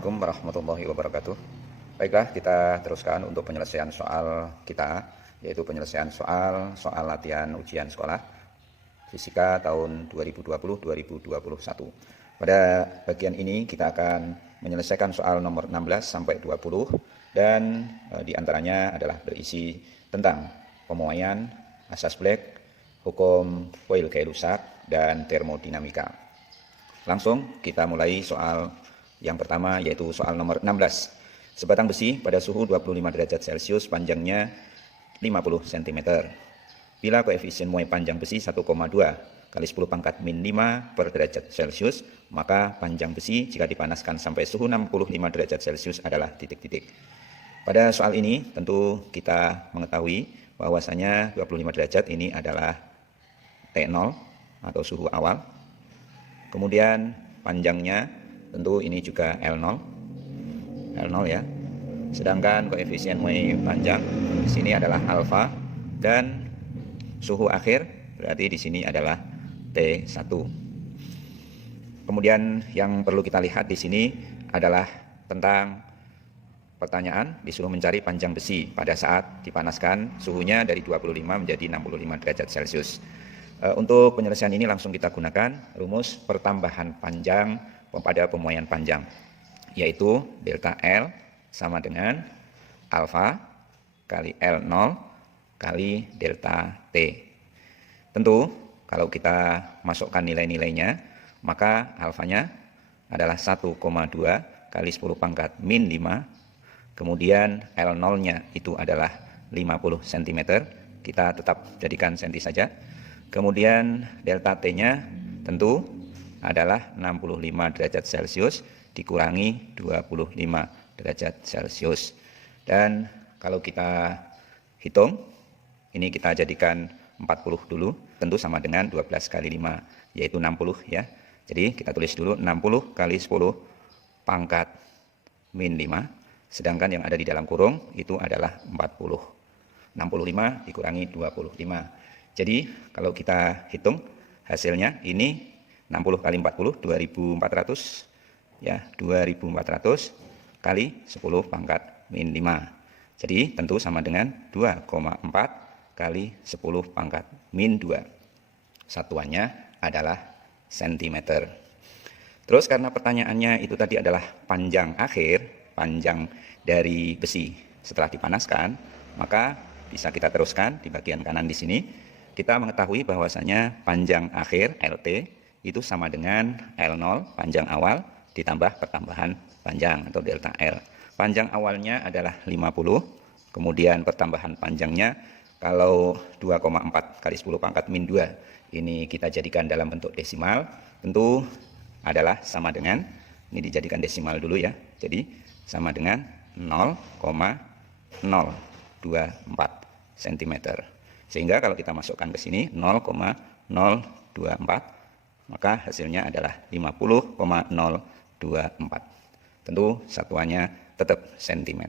Assalamualaikum warahmatullahi wabarakatuh. Baiklah, kita teruskan untuk penyelesaian soal kita, yaitu penyelesaian soal latihan ujian sekolah fisika tahun 2020-2021. Pada bagian ini kita akan menyelesaikan soal nomor 16 sampai 20 dan diantaranya adalah berisi tentang pemuaian, asas Black, hukum Poiseuille-Gay-Lussac, dan termodinamika. Langsung kita mulai soal yang pertama, yaitu soal nomor 16. Sebatang besi pada suhu 25 derajat Celcius panjangnya 50 cm. Bila koefisien muai panjang besi 1,2 kali 10 pangkat min 5 per derajat Celcius, maka panjang besi jika dipanaskan sampai suhu 65 derajat Celcius adalah titik-titik. Pada soal ini tentu kita mengetahui bahwasanya 25 derajat ini adalah T0 atau suhu awal. Kemudian panjangnya tentu ini juga L0 ya. Sedangkan koefisien muai panjang di sini adalah alfa dan suhu akhir berarti di sini adalah T1. Kemudian yang perlu kita lihat di sini adalah tentang pertanyaan disuruh mencari panjang besi pada saat dipanaskan suhunya dari 25 menjadi 65 derajat Celcius. Untuk penyelesaian ini langsung kita gunakan rumus pertambahan panjang pada pemuaian panjang, yaitu delta L sama dengan alfa kali L0 kali delta T. Tentu kalau kita masukkan nilai-nilainya, maka alfanya adalah 1,2 kali 10 pangkat min 5, kemudian L0-nya itu adalah 50 cm, kita tetap jadikan senti saja. Kemudian delta T-nya tentu adalah 65 derajat Celcius dikurangi 25 derajat Celcius. Dan kalau kita hitung, ini kita jadikan 40 dulu, tentu sama dengan 12 kali 5, yaitu 60 ya. Jadi kita tulis dulu 60 kali 10 pangkat min 5, sedangkan yang ada di dalam kurung itu adalah 40. 65 dikurangi 25. Jadi kalau kita hitung hasilnya ini 60 kali 40 2400 ya, 2400 kali 10 pangkat min 5. Jadi tentu sama dengan 2,4 kali 10 pangkat min 2. Satuannya adalah sentimeter. Terus karena pertanyaannya itu tadi adalah panjang akhir, panjang dari besi setelah dipanaskan, maka bisa kita teruskan di bagian kanan di sini. Kita mengetahui bahwasanya panjang akhir LT itu sama dengan L0 panjang awal ditambah pertambahan panjang atau delta L. Panjang awalnya adalah 50, kemudian pertambahan panjangnya kalau 2,4 kali 10 pangkat min 2 ini kita jadikan dalam bentuk desimal, tentu adalah sama dengan, ini dijadikan desimal dulu ya, jadi sama dengan 0,024 cm. Sehingga kalau kita masukkan ke sini 0,024, maka hasilnya adalah 50,024. Tentu satuannya tetap cm.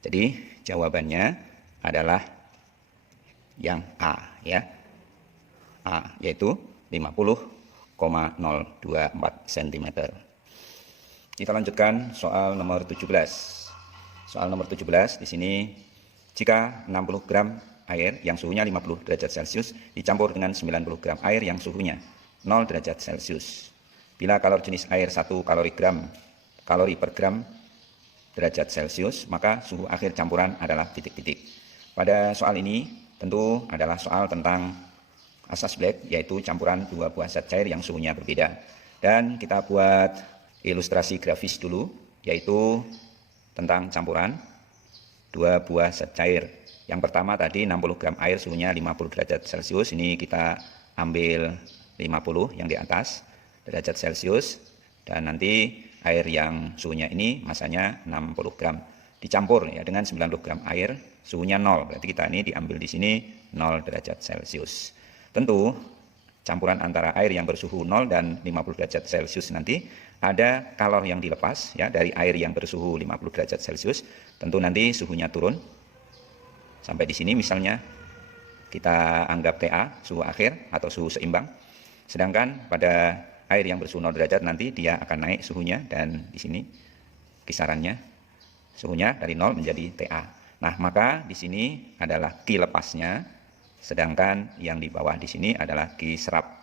Jadi jawabannya adalah yang A ya. A yaitu 50,024 cm. Kita lanjutkan soal nomor 17. Soal nomor 17 di sini, jika 60 gram air yang suhunya 50 derajat Celcius dicampur dengan 90 gram air yang suhunya 0 derajat Celcius. Bila kalori jenis air 1 kalori per gram derajat Celcius, maka suhu akhir campuran adalah titik-titik. Pada soal ini tentu adalah soal tentang asas Black, yaitu campuran dua buah zat cair yang suhunya berbeda. Dan kita buat ilustrasi grafis dulu, yaitu tentang campuran dua buah zat cair. Yang pertama tadi 60 gram air suhunya 50 derajat Celcius, ini kita ambil 50 yang di atas derajat Celcius, dan nanti air yang suhunya ini masanya 60 gram dicampur ya dengan 90 gram air suhunya 0, berarti kita ini diambil di sini 0 derajat Celcius. Tentu campuran antara air yang bersuhu 0 dan 50 derajat Celcius nanti ada kalor yang dilepas ya dari air yang bersuhu 50 derajat Celcius, tentu nanti suhunya turun. Sampai di sini misalnya kita anggap TA, suhu akhir atau suhu seimbang. Sedangkan pada air yang bersuhu 0 derajat nanti dia akan naik suhunya, dan di sini kisarannya, suhunya dari 0 menjadi TA. Nah, maka di sini adalah Q lepasnya, sedangkan yang di bawah di sini adalah Q serap.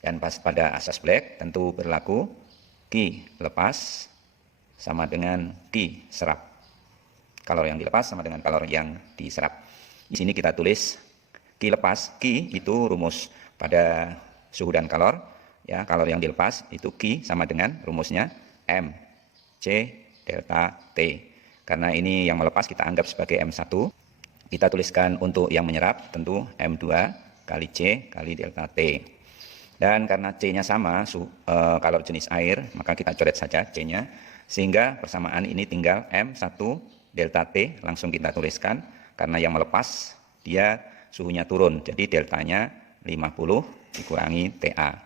Dan pada asas Black tentu berlaku Q lepas sama dengan Q serap. Kalor yang dilepas sama dengan kalor yang diserap. Di sini kita tulis Q lepas. Q itu rumus pada suhu dan kalor. Ya, kalor yang dilepas itu Q sama dengan rumusnya M C delta T. Karena ini yang melepas kita anggap sebagai M1. Kita tuliskan untuk yang menyerap tentu M2 kali C kali delta T. Dan karena C-nya sama, kalor jenis air, maka kita coret saja C-nya. Sehingga persamaan ini tinggal M1 delta T, langsung kita tuliskan. Karena yang melepas, dia suhunya turun. Jadi deltanya 50 dikurangi TA.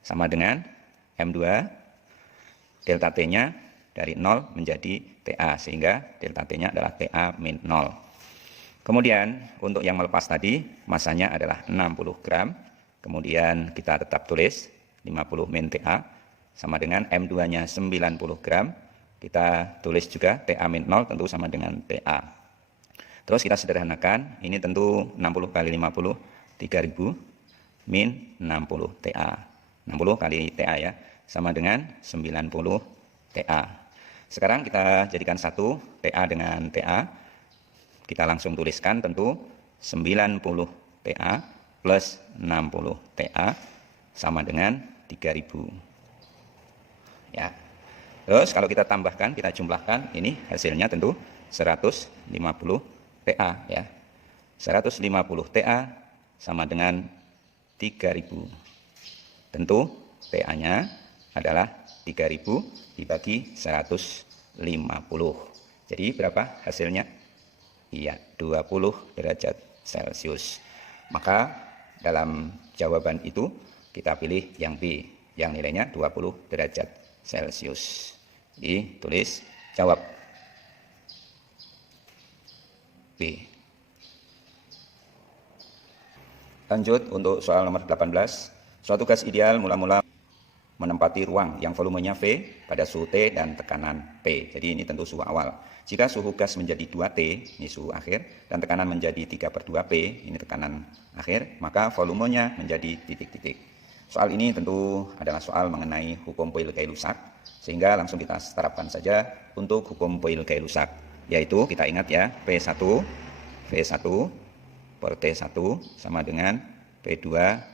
Sama dengan M2 delta T-nya dari 0 menjadi TA, sehingga delta T-nya adalah TA min 0. Kemudian untuk yang melepas tadi, masanya adalah 60 gram. Kemudian kita tetap tulis 50 min TA, sama dengan M2-nya 90 gram. Kita tulis juga TA min 0 tentu sama dengan TA. Terus kita sederhanakan, ini tentu 60 kali 50, 3000 min 60 TA. 60 kali TA ya, sama dengan 90 TA. Sekarang kita jadikan satu TA dengan TA. Kita langsung tuliskan tentu 90 TA plus 60 TA sama dengan 3000. Ya. Terus kalau kita tambahkan, kita jumlahkan, ini hasilnya tentu 150 TA ya. 150 TA sama dengan 3000. Tentu TA-nya adalah 3000 dibagi 150. Jadi berapa hasilnya? Iya, 20 derajat Celcius. Maka dalam jawaban itu kita pilih yang B, yang nilainya 20 derajat Celcius. Jadi tulis jawab B. Lanjut untuk soal nomor 18. Suatu gas ideal mula-mula menempati ruang yang volumenya V pada suhu T dan tekanan P. Jadi ini tentu suhu awal. Jika suhu gas menjadi 2T, ini suhu akhir, dan tekanan menjadi 3/2P, ini tekanan akhir, maka volumenya menjadi titik-titik. Soal ini tentu adalah soal mengenai hukum Poiseuille-Gay-Lussac, sehingga langsung kita terapkan saja untuk hukum Poiseuille-Gay-Lussac, yaitu kita ingat ya, P1, V1 per T1 sama dengan P2,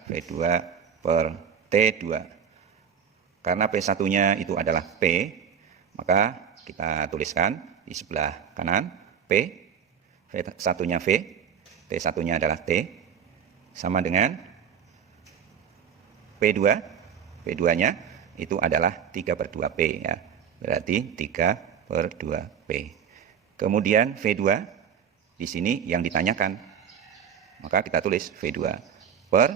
V2 per T2. Karena P1-nya itu adalah P, maka kita tuliskan di sebelah kanan P, V1-nya V, T1-nya adalah T, sama dengan P2, P2-nya itu adalah 3/2P ya, berarti 3/2P. Kemudian V2 di sini yang ditanyakan, maka kita tulis V2 per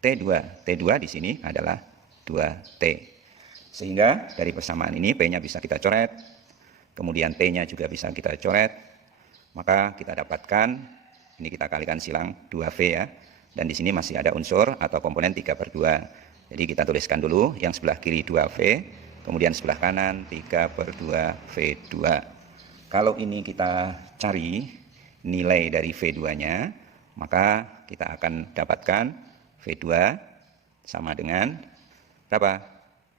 T2. T2 di sini adalah 2T. Sehingga dari persamaan ini P-nya bisa kita coret, kemudian T-nya juga bisa kita coret, maka kita dapatkan, ini kita kalikan silang 2V ya, dan di sini masih ada unsur atau komponen 3/2. Jadi kita tuliskan dulu yang sebelah kiri 2V, kemudian sebelah kanan 3/2V2. Kalau ini kita cari nilai dari V2-nya, maka kita akan dapatkan V2 sama dengan berapa?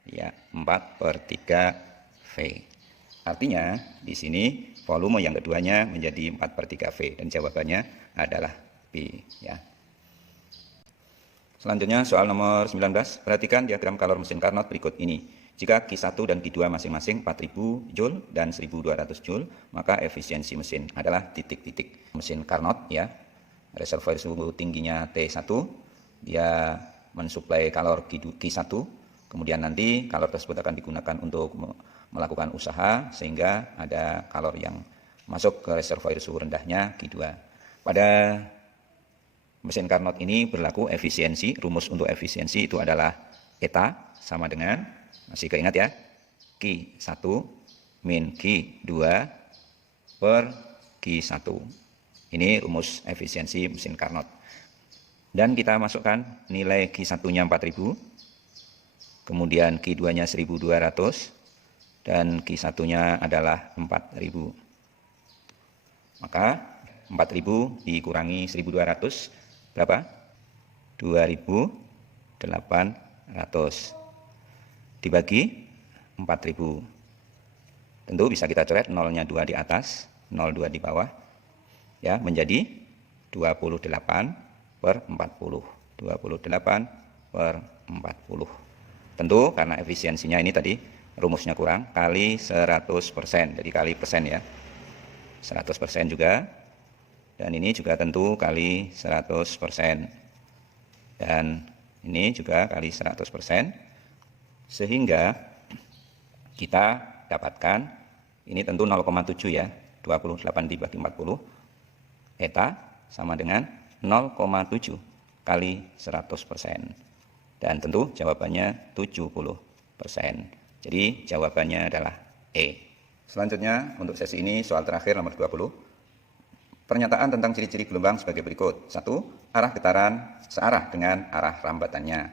Ya, 4/3V. Artinya di sini volume yang keduanya menjadi 4/3V dan jawabannya adalah B ya. Selanjutnya soal nomor 19. Perhatikan diagram kalor mesin Carnot berikut ini. Jika Q1 dan Q2 masing-masing 4000 Joule dan 1200 Joule, maka efisiensi mesin adalah titik-titik. Mesin Carnot ya. Reservoir suhu tingginya T1, dia mensuplai kalor Q1. Kemudian nanti kalor tersebut akan digunakan untuk melakukan usaha sehingga ada kalor yang masuk ke reservoir suhu rendahnya Q2. Pada mesin Carnot ini berlaku efisiensi, rumus untuk efisiensi itu adalah eta sama dengan, masih keingat ya, Q1 min Q2 per Q1. Ini rumus efisiensi mesin Carnot. Dan kita masukkan nilai Q1-nya 4000, kemudian Q2-nya 1200, dan Q1-nya adalah 4.000. Maka 4.000 dikurangi 1.200 berapa? 2.800 dibagi 4.000. Tentu bisa kita coret nolnya 2 di atas, 02 di bawah, ya, menjadi 28 per 40. 28 per 40. Tentu karena efisiensinya ini tadi rumusnya kurang, kali 100%, jadi kali persen ya. 100% juga, dan ini juga tentu kali 100%, dan ini juga kali 100%, sehingga kita dapatkan ini tentu 0,7 ya, 28 dibagi 40, eta sama dengan 0,7 kali 100%, dan tentu jawabannya 70%. Jadi jawabannya adalah E. Selanjutnya untuk sesi ini soal terakhir nomor 20. Pernyataan tentang ciri-ciri gelombang sebagai berikut. 1. Arah getaran searah dengan arah rambatannya.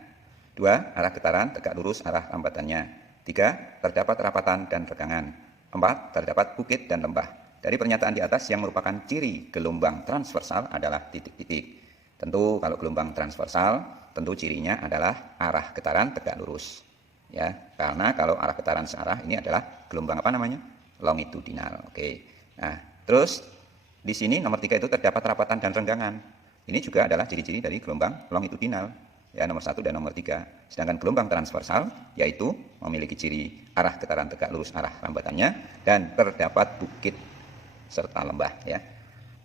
2. Arah getaran tegak lurus arah rambatannya. 3. Terdapat rapatan dan regangan. 4. Terdapat bukit dan lembah. Dari pernyataan di atas yang merupakan ciri gelombang transversal adalah titik-titik. Tentu kalau gelombang transversal, tentu cirinya adalah arah getaran tegak lurus. Ya, karena kalau arah getaran searah ini adalah gelombang apa namanya? Longitudinal. Oke. Nah, terus di sini nomor 3 itu terdapat rapatan dan renggangan. Ini juga adalah ciri-ciri dari gelombang longitudinal. Ya, nomor 1 dan nomor 3. Sedangkan gelombang transversal yaitu memiliki ciri arah getaran tegak lurus arah rambatannya dan terdapat bukit serta lembah ya.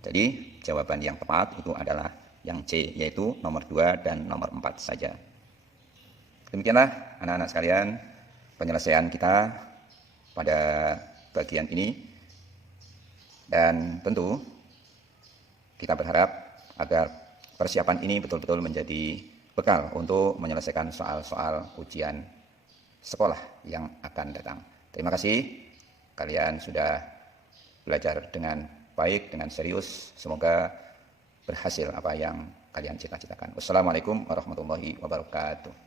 Jadi jawaban yang tepat itu adalah yang C, yaitu nomor 2 dan nomor 4 saja. Demikianlah anak-anak sekalian penyelesaian kita pada bagian ini, dan tentu kita berharap agar persiapan ini betul-betul menjadi bekal untuk menyelesaikan soal-soal ujian sekolah yang akan datang. Terima kasih, kalian sudah belajar dengan baik, dengan serius. Semoga berhasil apa yang kalian cita-citakan. Wassalamualaikum warahmatullahi wabarakatuh.